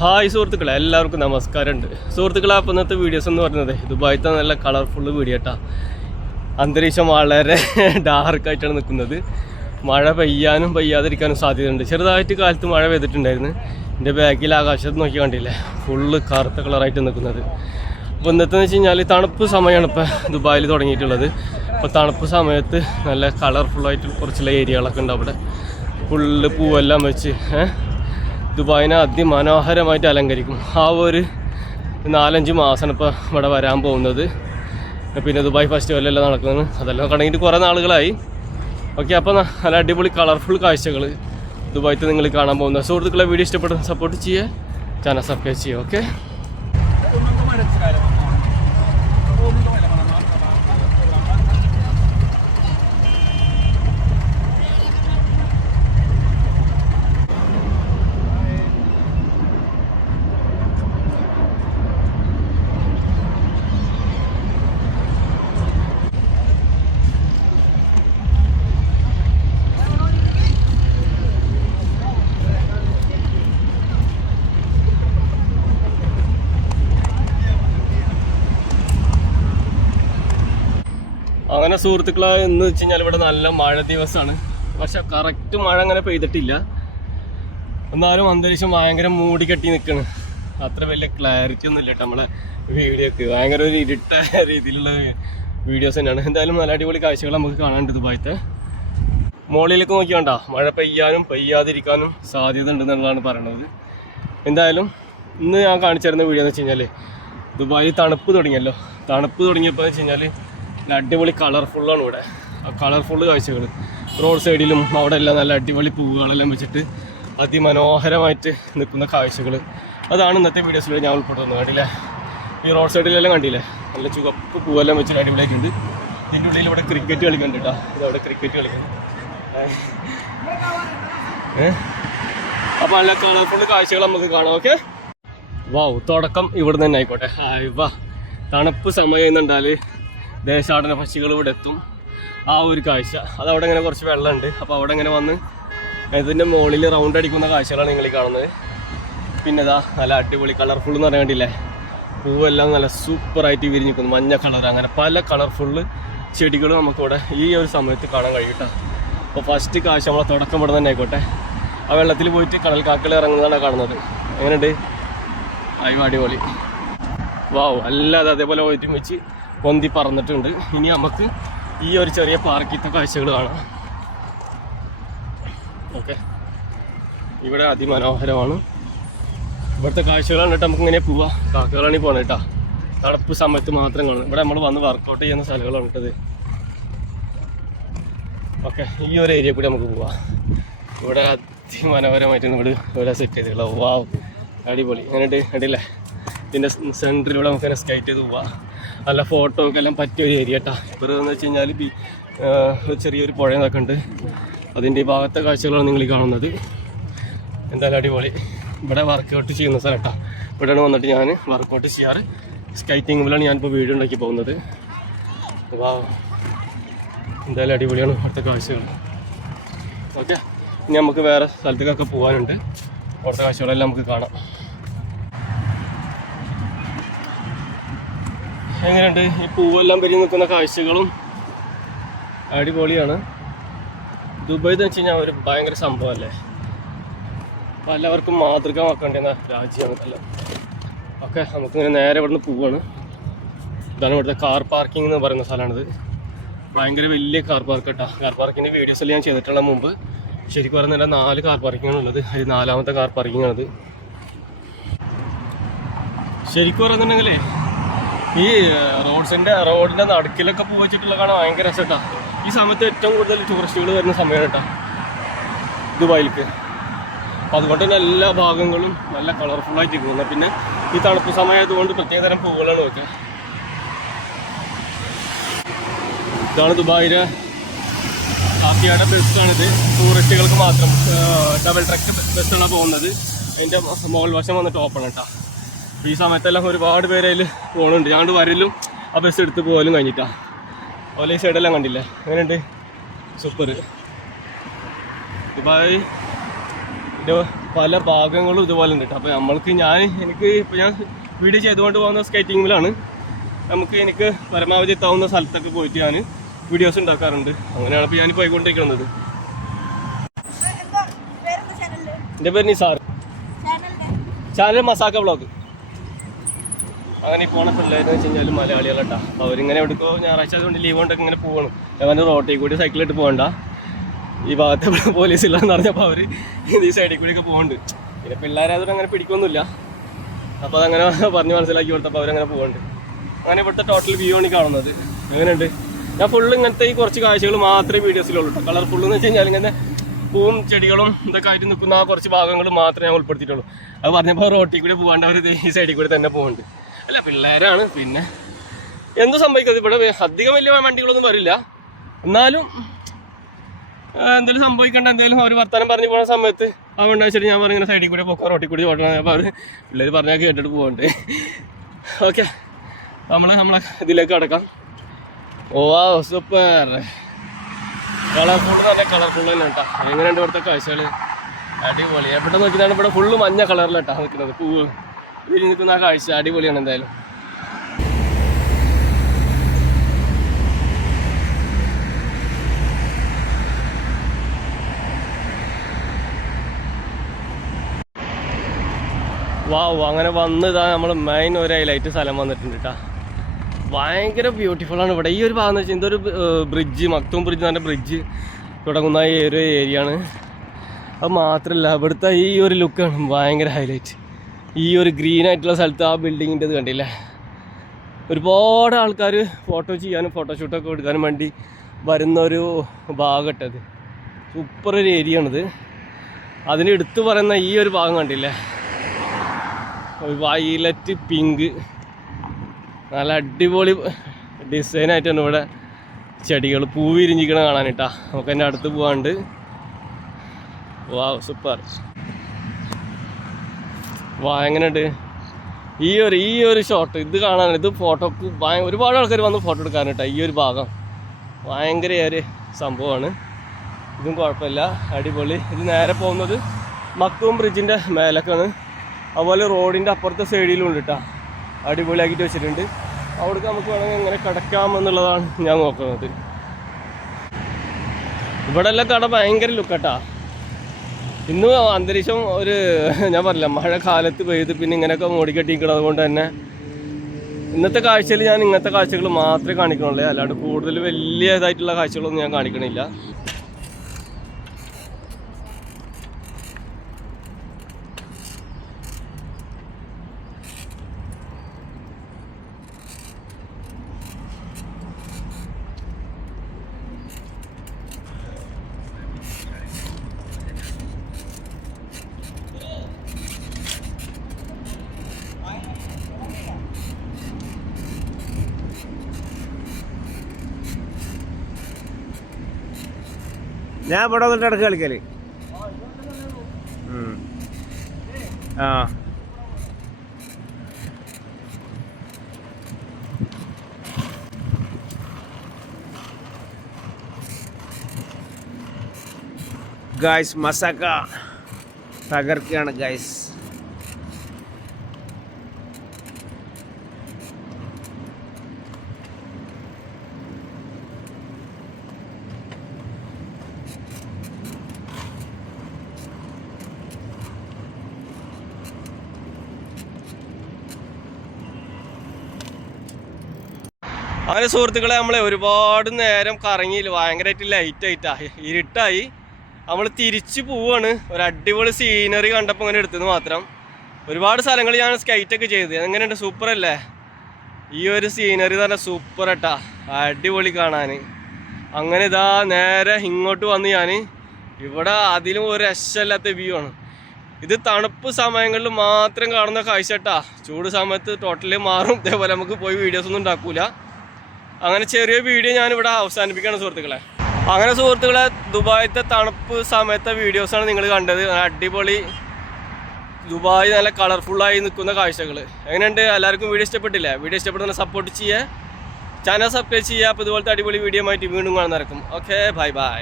Hi സുഹൃത്തുക്കളെ എല്ലാവർക്കും നമസ്കാരമുണ്ട്. സുഹൃത്തുക്കളെ അപ്പം ഇന്നത്തെ വീഡിയോസ് എന്ന് പറയുന്നത് ദുബായത്തെ നല്ല കളർഫുൾ വീഡിയോ കേട്ടാ അന്തരീക്ഷം വളരെ ഡാർക്കായിട്ടാണ് നിൽക്കുന്നത്. മഴ പെയ്യാനും പെയ്യാതിരിക്കാനും സാധ്യതയുണ്ട്. ചെറുതായിട്ട് കാലത്ത് മഴ പെയ്തിട്ടുണ്ടായിരുന്നു. എന്റെ ബാക്കിൽ ആകാശത്ത് നോക്കി കണ്ടില്ലേ ഫുള്ള് കറുത്ത കളറായിട്ട് നിൽക്കുന്നത്. അപ്പോൾ ഇന്നത്തെ വെച്ച് കഴിഞ്ഞാൽ തണുപ്പ് സമയമാണ് ഇപ്പോൾ ദുബായിൽ തുടങ്ങിയിട്ടുള്ളത്. അപ്പോൾ തണുപ്പ് സമയത്ത് നല്ല കളർഫുള്ളായിട്ട് കുറച്ചുള്ള ഏരിയകളൊക്കെ ഉണ്ട് അവിടെ. ഫുള്ള് പൂവെല്ലാം വെച്ച് ദുബായിനെ അതിമനോഹരമായിട്ട് അലങ്കരിക്കും. ആ ഒരു നാലഞ്ച് മാസമാണ് ഇപ്പോൾ ഇവിടെ വരാൻ പോകുന്നത്. പിന്നെ ദുബായ് ഫെസ്റ്റിവലെല്ലാം നടക്കുന്നത്. അതെല്ലാം തുടങ്ങിയിട്ട് കുറേ നാളുകളായി. ഓക്കെ അപ്പോൾ നല്ല അടിപൊളി കളർഫുൾ കാഴ്ചകൾ ദുബായിത്ത് നിങ്ങൾ കാണാൻ പോകുന്നത്. സുഹൃത്തുക്കളെ വീഡിയോ ഇഷ്ടപ്പെടുന്ന സപ്പോർട്ട് ചെയ്യുക ചാനൽ സബ്സ്ക്രൈബ് ചെയ്യുക ഓക്കെ? അങ്ങനെ സുഹൃത്തുക്കളെ എന്ന് വെച്ച് കഴിഞ്ഞാൽ ഇവിടെ നല്ല മഴ ദിവസമാണ്. പക്ഷെ കറക്റ്റ് മഴ അങ്ങനെ പെയ്തിട്ടില്ല. എന്നാലും അന്തരീക്ഷം ഭയങ്കര മൂടി കെട്ടി നിൽക്കണ് അത്ര വലിയ ക്ലാരിറ്റി ഒന്നും ഇല്ല നമ്മളെ വീഡിയോക്ക്. ഭയങ്കര ഒരു ഇരുട്ട രീതിയിലുള്ള വീഡിയോസ് തന്നെയാണ്. എന്തായാലും നല്ല അടിപൊളി കാഴ്ചകൾ നമുക്ക് കാണാനുണ്ട് ദുബായത്തെ. മുകളിലേക്ക് നോക്കി വേണ്ട മഴ പെയ്യാനും പെയ്യാതിരിക്കാനും സാധ്യത ഉണ്ടെന്നുള്ളതാണ് പറയണത്. എന്തായാലും ഇന്ന് ഞാൻ കാണിച്ചു തരുന്ന വീഡിയോ എന്ന് വെച്ച് കഴിഞ്ഞാൽ ദുബായിൽ തണുപ്പ് തുടങ്ങിയല്ലോ. തണുപ്പ് തുടങ്ങിയപ്പോൾ എന്ന് വെച്ച് കഴിഞ്ഞാൽ നല്ല അടിപൊളി കളർഫുള്ളാണ് ഇവിടെ. കളർഫുൾ കാഴ്ചകൾ റോഡ് സൈഡിലും അവിടെ എല്ലാം നല്ല അടിപൊളി പൂവുകളെല്ലാം വെച്ചിട്ട് അതിമനോഹരമായിട്ട് നിൽക്കുന്ന കാഴ്ചകൾ അതാണ് ഇന്നത്തെ വീഡിയോസിലൂടെ ഞാൻ ഉൾപ്പെടുന്നത്. കണ്ടില്ലേ? ഈ റോഡ് സൈഡിലെല്ലാം കണ്ടില്ലേ? നല്ല ചുവപ്പ് പൂവെല്ലാം വെച്ചിട്ട് അടിപൊളിയായിട്ടുണ്ട്. ഇതിന്റെ ഉള്ളിൽ ഇവിടെ ക്രിക്കറ്റ് കളിക്കുന്നുണ്ട് കേട്ടോ ഇതവിടെ ക്രിക്കറ്റ് കളിക്കുന്നു. അപ്പം അപ്പോൾ നല്ല കളർഫുൾ കാഴ്ചകൾ നമുക്ക് കാണാം ഓക്കെ വാവ് തുടക്കം ഇവിടുന്ന് തന്നെ ആയിക്കോട്ടെ. വാ. തണുപ്പ് സമയം എന്നുണ്ടാൽ ദേശാടന പക്ഷികൾ ഇവിടെ എത്തും. ആ ഒരു കാഴ്ച. അവിടെ ഇങ്ങനെ കുറച്ച് വെള്ളമുണ്ട്. അപ്പോൾ അവിടെ ഇങ്ങനെ വന്ന് ഇതിന്റെ മുകളിൽ റൗണ്ട് അടിക്കുന്ന കാഴ്ചകളാണ് നിങ്ങൾ ഈ കാണുന്നത്. പിന്നെ ഇതാ നല്ല അടിപൊളി കളർഫുൾ എന്ന് പറയാൻ പൂവെല്ലാം നല്ല സൂപ്പറായിട്ട് വിരിഞ്ഞിരിക്കുന്നു. മഞ്ഞ കളർ അങ്ങനെ പല കളർഫുള്ള് ചെടികളും നമുക്കിവിടെ ഈ ഒരു സമയത്ത് കാണാൻ കഴിയും അപ്പോൾ ഫസ്റ്റ് കാഴ്ച നമ്മളെ തുടക്കം ഇവിടെ തന്നെ ആയിക്കോട്ടെ. ആ വെള്ളത്തിൽ പോയിട്ട് കടൽ കാക്കൽ ഇറങ്ങുന്നതാണ് കാണുന്നത്. എങ്ങനെയുണ്ട്? അയ്യോ അടിപൊളി. വാവ് അല്ലാതെ അതേപോലെ ഒരുമിച്ച് പൊന്തി പറന്നിട്ടുണ്ട്. ഇനി നമുക്ക് ഈ ഒരു ചെറിയ പാർക്കിത്തെ കാഴ്ചകൾ കാണാം. ഓക്കെ. ഇവിടെ അതിമനോഹരമാണ്. ഇവിടുത്തെ കാഴ്ചകൾ കണ്ടിട്ട് നമുക്ക് ഇങ്ങനെ പോവാം. കാക്കകളാണി പോകണം കേട്ടോ. തണുപ്പ് സമയത്ത് മാത്രം കാണും. ഇവിടെ നമ്മൾ വന്ന് വർക്കൗട്ട് ചെയ്യുന്ന സ്ഥലങ്ങളാണ് കേട്ടത്. ഓക്കെ ഈ ഒരു ഏരിയ കൂടി നമുക്ക് പോവാം. ഇവിടെ അതിമനോഹരമായിട്ട് ഇവിടെ ഇവിടെ സെറ്റ് ചെയ്തിട്ടുള്ള വാവ് അടിപൊളി. എന്നിട്ട് അടിയില്ലേ ഇതിന്റെ സെന്ററിലൂടെ നമുക്ക് സ്കൈറ്റ് ചെയ്ത് പോവാം. നല്ല ഫോട്ടോക്ക് എല്ലാം പറ്റിയ ഒരു ഏരിയ കേട്ടോ ഇപ്പോൾ എന്ന് വെച്ച് കഴിഞ്ഞാൽ ചെറിയൊരു പുഴ എന്നൊക്കെ ഉണ്ട് അതിന്റെ ഭാഗത്തെ കാഴ്ചകളാണ് നിങ്ങൾ കാണുന്നത്. എന്തായാലും അടിപൊളി. ഇവിടെ വർക്കൗട്ട് ചെയ്യുന്ന സ്ഥലം കേട്ടോ ഇവിടെയാണ് വന്നിട്ട് ഞാൻ വർക്കൗട്ട് ചെയ്യാറ്. സ്കൈറ്റിംഗ് മുതലാണ് ഞാനിപ്പോൾ വീഡിയോ ഉണ്ടാക്കി പോകുന്നത്. അപ്പോൾ എന്തായാലും അടിപൊളിയാണ് ഇവിടുത്തെ കാഴ്ചകൾ. ഓക്കെ ഇനി നമുക്ക് വേറെ സ്ഥലത്തേക്കൊക്കെ പോകാനുണ്ട്. അവിടുത്തെ കാഴ്ചകളെല്ലാം നമുക്ക് കാണാം. എങ്ങനെയുണ്ട്? ഈ പൂവെല്ലാം പെരി നിൽക്കുന്ന കാഴ്ചകളും അടിപൊളിയാണ്. ദുബായ് എന്ന് വെച്ച് കഴിഞ്ഞാൽ ഒരു ഭയങ്കര സംഭവമല്ലേ പലവർക്കും മാതൃകമാക്കേണ്ടുന്ന രാജ്യമാണ് ഇതെല്ലാം. ഓക്കെ നമുക്കിങ്ങനെ നേരെ ഇവിടുന്ന് പോവാണ്. ഇതാണ് ഇവിടുത്തെ കാർ പാർക്കിംഗ് എന്ന് പറയുന്ന സ്ഥലമാണിത്. ഭയങ്കര വലിയ കാർ പാർക്ക് കേട്ടോ. കാർ പാർക്കിന്റെ വീഡിയോസ് എല്ലാം ഞാൻ ചെയ്തിട്ടുള്ള മുമ്പ് ശരിക്കും പറഞ്ഞാൽ നാല് കാർ പാർക്കിംഗ് ഉള്ളത്. അതിൽ നാലാമത്തെ കാർ പാർക്കിംഗ് ആണത്. ശരിക്കും പറയുന്നുണ്ടെങ്കിലേ ഈ റോഡ്സിന്റെ റോഡിന്റെ നടുക്കിലൊക്കെ പോയിച്ചിട്ടുള്ള കാണാൻ ഭയങ്കര രസട്ടാ. ഈ സമയത്ത് ഏറ്റവും കൂടുതൽ ടൂറിസ്റ്റുകൾ വരുന്ന സമയമാണ് കേട്ടോ ദുബായിലേക്ക്. അപ്പം അതുകൊണ്ട് തന്നെ എല്ലാ ഭാഗങ്ങളും നല്ല കളർഫുള്ളായിട്ട് പോകുന്നത് പിന്നെ ഈ തണുപ്പ് സമയമായതുകൊണ്ട് പ്രത്യേകതരം പൂവുകളാണ് നോക്കുക ഇതാണ് ദുബായിലെ ആക്കിയുടെ ബസ്സാണിത് ടൂറിസ്റ്റുകൾക്ക് മാത്രം ഡബിൾ ട്രക്ക് ബസ്സാണ് പോകുന്നത്. അതിന്റെ മുകൾ വശം വന്നിട്ട് ഓപ്പൺ കേട്ടോ ഈ സമയത്തെല്ലാം ഒരുപാട് പേര് അതിൽ പോകണുണ്ട് ഞാണ്ട് വരലും ആ ബസ് എടുത്ത് പോകലും കഴിഞ്ഞിട്ടാണ് അതുപോലെ ഈ സൈഡെല്ലാം കണ്ടില്ലേ? അങ്ങനെയുണ്ട് സൂപ്പർ ദുബായ് ഇതിന്റെ പല ഭാഗങ്ങളും ഇതുപോലെ ഉണ്ട് അപ്പോൾ നമ്മൾക്ക് ഞാൻ എനിക്ക് ഇപ്പോൾ ഞാൻ വീഡിയോ ചെയ്തുകൊണ്ട് പോകുന്ന സ്കേറ്റിങ്ങിലാണ് നമുക്ക് എനിക്ക് പരമാവധി എത്താവുന്ന സ്ഥലത്തൊക്കെ പോയിട്ട് ഞാൻ വീഡിയോസ് ഉണ്ടാക്കാറുണ്ട്. അങ്ങനെയാണ് ഇപ്പോൾ ഞാൻ പോയിക്കൊണ്ടിരിക്കുന്നത് എന്റെ പേര് നിസാർ. ചാനൽ മസാക്ക വ്ളോഗ് അങ്ങനെ പോണ പിള്ളേരെന്ന് വെച്ച് കഴിഞ്ഞാൽ മലയാളികളട്ടാ. അപ്പോൾ അവരിങ്ങനെ എവിടെക്കോ ഞായറാഴ്ച അതുകൊണ്ട് ലീവ് കൊണ്ടൊക്കെ ഇങ്ങനെ പോകണം ഞാൻ റോട്ടിൽ കൂടി സൈക്കിളിട്ട് പോകണ്ട. ഈ ഭാഗത്ത് പോലീസ് ഇല്ലാന്ന് പറഞ്ഞപ്പോൾ അവർ ഈ സൈഡിൽ കൂടി ഒക്കെ പോകുന്നുണ്ട് പിന്നെ പിള്ളേരെ അതൊരു അങ്ങനെ പിടിക്കൊന്നുമില്ല. അപ്പോൾ അതങ്ങനെ പറഞ്ഞ് മനസ്സിലാക്കി കൊടുത്തപ്പോൾ അവരങ്ങനെ പോകുന്നുണ്ട് അങ്ങനെ ഇവിടുത്തെ ടോട്ടൽ വ്യൂ ആണ് കാണുന്നത്. എങ്ങനെയുണ്ട്? ഞാൻ ഫുള്ള് ഇങ്ങനത്തെ ഈ കുറച്ച് കാഴ്ചകൾ മാത്രമേ വീഡിയോസിലുള്ളൂ കേട്ടോ എന്ന് വെച്ച് കഴിഞ്ഞാൽ ഇങ്ങനെ പൂവും ചെടികളും ഇതൊക്കെ ആയിട്ട് നിൽക്കുന്ന ആ കുറച്ച് ഭാഗങ്ങൾ മാത്രമേ ഞാൻ ഉൾപ്പെടുത്തിയിട്ടുള്ളൂ. അത് പറഞ്ഞപ്പോൾ റോട്ടിൽ കൂടി പോകാണ്ട് അവർ ഈ സൈഡിൽ കൂടി തന്നെ പോകുന്നുണ്ട് അല്ല പിള്ളേരാണ് പിന്നെ. എന്ത് സംഭവിക്കുന്നത് ഇവിടെ? അധികം വലിയ വണ്ടികളൊന്നും വരില്ല. എന്നാലും എന്തെങ്കിലും സംഭവിക്കേണ്ട എന്തെങ്കിലും അവർ വർത്തമാനം പറഞ്ഞു പോകുന്ന സമയത്ത് വണ്ടി വെച്ചിട്ട് ഞാൻ പറഞ്ഞിങ്ങനെ സൈഡിൽ കൂടി പോക്കോ റോട്ടിൽ കൂടി ഓടണം. അപ്പോൾ അവർ പിള്ളേർ പറഞ്ഞാൽ കേട്ടിട്ട് പോകണ്ടേ ഓക്കെ. നമ്മൾ നമ്മളെ ഇതിലേക്ക് കിടക്കാം. ഓ സൂപ്പർ കളർഫുൾ തന്നെ കളർഫുൾ തന്നെ കേട്ടോ. എങ്ങനെയുണ്ട് ഇവിടുത്തെ കാഴ്ചകൾ അടിപൊളി. എവിടെ നോക്കിയതാണ്? ഇവിടെ ഫുള്ള് മഞ്ഞ കളറിലാട്ടാ നിൽക്കുന്നത് പൂവ്. ഇതിൽ ആ കാഴ്ച അടിപൊളിയാണ് എന്തായാലും. വാവ് അങ്ങനെ വന്ന് ഇതാ നമ്മൾ മെയിൻ ഒരു ഹൈലൈറ്റ് സ്ഥലം വന്നിട്ടുണ്ട് കേട്ടോ ഭയങ്കര ബ്യൂട്ടിഫുൾ ആണ് ഇവിടെ. ഈ ഒരു ഭാഗം എന്ന് വെച്ചാൽ ഇതൊരു ബ്രിഡ്ജ് മക്തൂം ബ്രിഡ്ജ് എന്ന് ബ്രിഡ്ജ് തുടങ്ങുന്ന ഈ ഒരു ഏരിയ ആണ്. അത് മാത്രമല്ല ഇവിടുത്തെ ഈ ഒരു ലുക്കാണ് ഭയങ്കര ഹൈലൈറ്റ് ഈ ഒരു ഗ്രീൻ ആയിട്ടുള്ള സ്ഥലത്ത് ആ ബിൽഡിങ്ങിന്റെ ഇത് കണ്ടില്ലേ? ഒരുപാട് ആൾക്കാർ ഫോട്ടോ ചെയ്യാനും ഫോട്ടോഷൂട്ടൊക്കെ എടുക്കാനും വേണ്ടി വരുന്ന ഒരു ഭാഗട്ടത്. സൂപ്പർ ഒരു ഏരിയ ആണിത്. അതിന് എടുത്തു പറയുന്ന ഈ ഒരു ഭാഗം കണ്ടില്ലേ? ഒരു വൈലറ്റ് പിങ്ക് നല്ല അടിപൊളി ഡിസൈനായിട്ടാണ് ഇവിടെ ചെടികൾ പൂ വിരിഞ്ഞിക്കണ കാണാനിട്ടാ. നമുക്ക് എന്റെ അടുത്ത് പോകാണ്ട് വാ സൂപ്പർ വാ എങ്ങനെയുണ്ട്? ഈ ഒരു ഈ ഒരു ഷോട്ട് ഇത് കാണാൻ ഇത് ഫോട്ടോക്ക് ഭയ ഒരുപാട് ആൾക്കാർ വന്ന് ഫോട്ടോ എടുക്കാൻ കേട്ടോ ഈ ഒരു ഭാഗം. ഭയങ്കര ഒരു സംഭവമാണ്. ഇതും കുഴപ്പമില്ല അടിപൊളി. ഇത് നേരെ പോകുന്നത് മക്കവും ബ്രിഡ്ജിന്റെ മേലക്കാണ്. അതുപോലെ റോഡിന്റെ അപ്പുറത്തെ സൈഡിലും ഉണ്ട് കേട്ടോ അടിപൊളിയാക്കിയിട്ട് വെച്ചിട്ടുണ്ട്. അവിടേക്ക് നമുക്ക് വേണമെങ്കിൽ എങ്ങനെ കിടക്കാമെന്നുള്ളതാണ് ഞാൻ നോക്കുന്നത്. ഇവിടെ എല്ലാം കട ഭയങ്കര ലുക്കട്ടാ ഇന്ന് അന്തരീക്ഷം ഒരു ഞാൻ പറഞ്ഞില്ല മഴ കാലത്ത് പെയ്ത് പിന്നെ ഇങ്ങനെയൊക്കെ മൂടിക്കെട്ടിയിരിക്കുന്നത് കൊണ്ട് തന്നെ ഇന്നത്തെ കാഴ്ചയിൽ ഞാൻ ഇങ്ങനത്തെ കാഴ്ചകൾ മാത്രമേ കാണിക്കണുള്ളൂ അല്ലാണ്ട് കൂടുതൽ വലിയ ഇതായിട്ടുള്ള കാഴ്ചകളൊന്നും ഞാൻ കാണിക്കണില്ല. ഞാൻ ഇവിടെ വന്നിട്ട് ഇടയ്ക്ക് കളിക്കൽ. ആ. ഗായ്സ് മസാക്ക തകർക്കുകയാണ് ഗായ്സ് അങ്ങനെ സുഹൃത്തുക്കളെ നമ്മളെ ഒരുപാട് നേരം കറങ്ങിയില്ല. ഭയങ്കരമായിട്ട് ലൈറ്റ് ആയിട്ടാ. ഇരുട്ടായി. നമ്മൾ തിരിച്ചു പോവാണ്. ഒരു അടിപൊളി സീനറി കണ്ടപ്പോൾ ഇങ്ങനെ എടുത്തത് മാത്രം. ഒരുപാട് സ്ഥലങ്ങൾ ഞാൻ സ്കൈറ്റ് ഒക്കെ ചെയ്ത്. എങ്ങനെയുണ്ട്? സൂപ്പർ അല്ലേ? ഈ ഒരു സീനറി തന്നെ സൂപ്പർ ആട്ടാ. അടിപൊളി കാണാൻ അങ്ങനെ ഇതാ നേരെ ഇങ്ങോട്ട് വന്ന് ഞാൻ ഇവിടെ അതിലും ഒരു രക്ഷമില്ലാത്ത വ്യൂ ആണ്. ഇത് തണുപ്പ് സമയങ്ങളിൽ മാത്രം കാണുന്ന കാഴ്ച കേട്ടാ ചൂട് സമയത്ത് ടോട്ടലി മാറും. ഇതേപോലെ നമുക്ക് പോയി വീഡിയോസ് ഒന്നും ഉണ്ടാക്കൂല. അങ്ങനെ ചെറിയ വീഡിയോ ഞാൻ ഇവിടെ അവസാനിപ്പിക്കുകയാണ് സുഹൃത്തുക്കളെ. അങ്ങനെ സുഹൃത്തുക്കളെ ദുബായിത്തെ തണുപ്പ് സമയത്തെ വീഡിയോസാണ് നിങ്ങൾ കണ്ടത്. അടിപൊളി ദുബായ് നല്ല കളർഫുള്ളായി നിൽക്കുന്ന കാഴ്ചകൾ. എങ്ങനെയുണ്ട്? എല്ലാവർക്കും വീഡിയോ ഇഷ്ടപ്പെട്ടില്ലേ? വീഡിയോ ഇഷ്ടപ്പെടുന്ന സപ്പോർട്ട് ചെയ്യുക ചാനൽ സബ്സ്ക്രൈബ് ചെയ്യുക അപ്പോൾ ഇതുപോലത്തെ അടിപൊളി വീഡിയോ ആയിട്ട് വീണ്ടും കാണുന്നവർക്കും ഓക്കെ ബൈ ബൈ